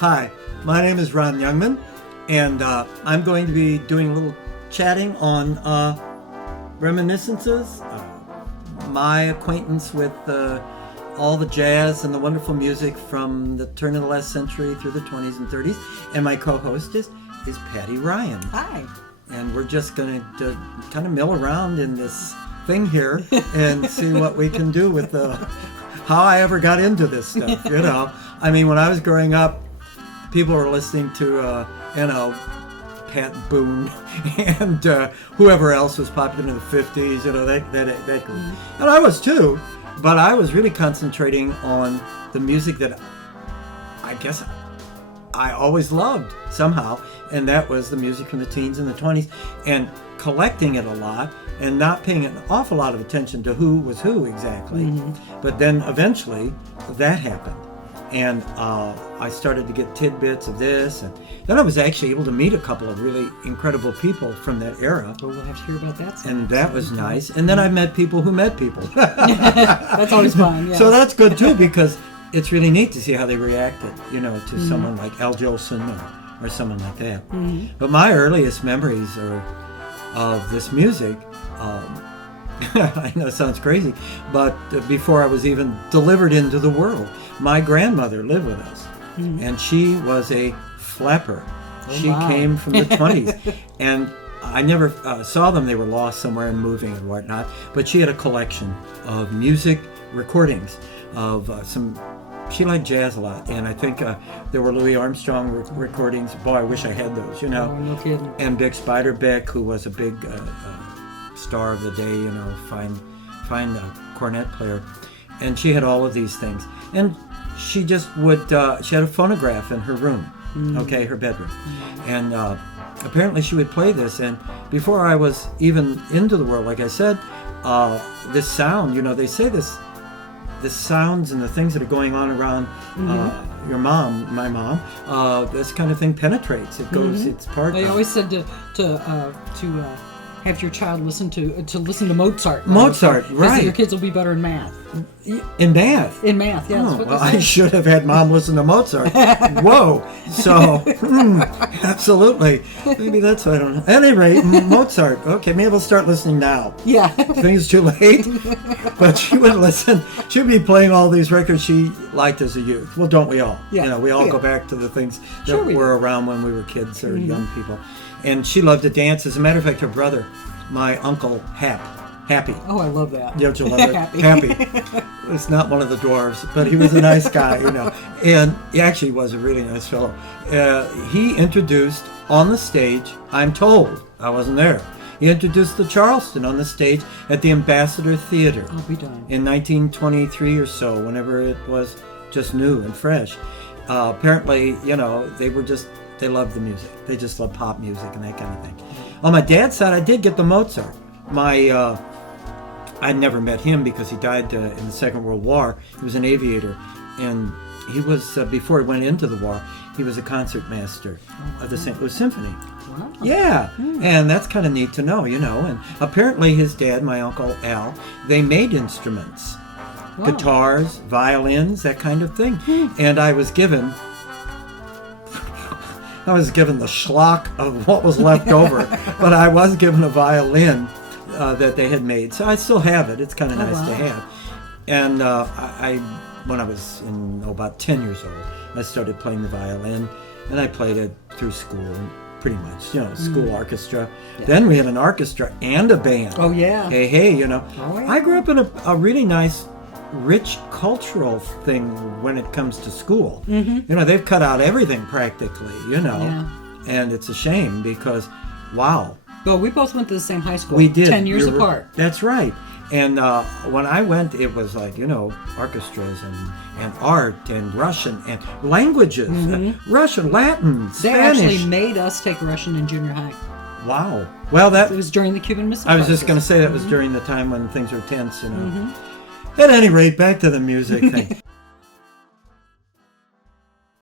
Hi, my name is Ron Youngman, and I'm going to be doing a little chatting on reminiscences, my acquaintance with all the jazz and the wonderful music from the turn of the last century through the 20s and 30s. And my co-host is Patty Ryan. Hi. And we're just going to kind of mill around in this thing here and see what we can do with how I ever got into this stuff, you know. I mean, when I was growing up, people were listening to, Pat Boone and whoever else was popular in the 50s, you know, that group. And I was too, but I was really concentrating on the music that I guess I always loved somehow, and that was the music from the teens and the 20s, and collecting it a lot and not paying an awful lot of attention to who was who exactly. Mm-hmm. But then eventually that happened. And I started to get tidbits of this, and then I was actually able to meet a couple of really incredible people from that era. Well, we'll have to hear about that. And that was nice. And then I met people who met people. That's always fun, yes. So that's good too, because it's really neat to see how they reacted, you know, to someone like Al Jolson or someone like that. Mm-hmm. But my earliest memories are of this music. I know it sounds crazy, but before I was even delivered into the world, my grandmother lived with us, and she was a flapper. She came from the 20s, and I never saw them. They were lost somewhere and moving and whatnot, but she had a collection of music recordings of she liked jazz a lot, and I think there were Louis Armstrong recordings. Boy, I wish I had those, you know. Oh, no kidding. And Bix Beiderbecke, who was a big star of the day, you know, fine cornet player, and she had all of these things. And she just would, she had a phonograph in her room, her bedroom, and apparently she would play this. And before I was even into the world, like I said, this sound, you know, they say the sounds and the things that are going on around your mom, my mom, this kind of thing penetrates. It goes, it's part. They always said to have your child listen to Mozart. Mozart, right? Your kids will be better in math. In math? In math, yeah. Oh, well, I should have had Mom listen to Mozart. Whoa. So, absolutely. Maybe that's why I don't know. At any rate, Mozart. Okay, maybe we'll start listening now. Yeah. I think it's too late. But she would listen. She would be playing all these records she liked as a youth. Well, don't we all? Yeah. You know, we all go back to the things that were around when we were kids or young people. And she loved to dance. As a matter of fact, her brother, my uncle Happy. Oh, I love that. Don't you love it? Happy. It's not one of the dwarves, but he was a nice guy, you know. And he actually was a really nice fellow. He introduced on the stage, I'm told, I wasn't there, he introduced the Charleston on the stage at the Ambassador Theater. I'll be done. In 1923 or so, whenever it was just new and fresh. Apparently, you know, they loved the music. They just loved pop music and that kind of thing. On my dad's side, I did get the Mozart. I never met him because he died in the Second World War. He was an aviator, and he was, before he went into the war, he was a concertmaster of the St. Louis Symphony. Wow. Yeah, and that's kind of neat to know, you know. And apparently his dad, my Uncle Al, they made instruments, guitars, violins, that kind of thing. And I was given the schlock of what was left over, but I was given a violin that they had made. So I still have it. It's kind of nice to have. And when I was about 10 years old, I started playing the violin, and I played it through school, pretty much, you know, school orchestra. Yeah. Then we had an orchestra and a band. Oh, yeah. Hey, you know. Oh, yeah. I grew up in a really nice, rich cultural thing when it comes to school. You know, they've cut out everything practically, you know. Yeah. And it's a shame because, wow. Well, we both went to the same high school. We did. 10 years apart. That's right. And when I went, it was like, you know, orchestras and art and Russian and languages. Russian, Latin, Spanish. They actually made us take Russian in junior high. Wow. Well, it was during the Cuban Missile Crisis. I was just going to say that was during the time when things were tense, you know. At any rate, back to the music thing.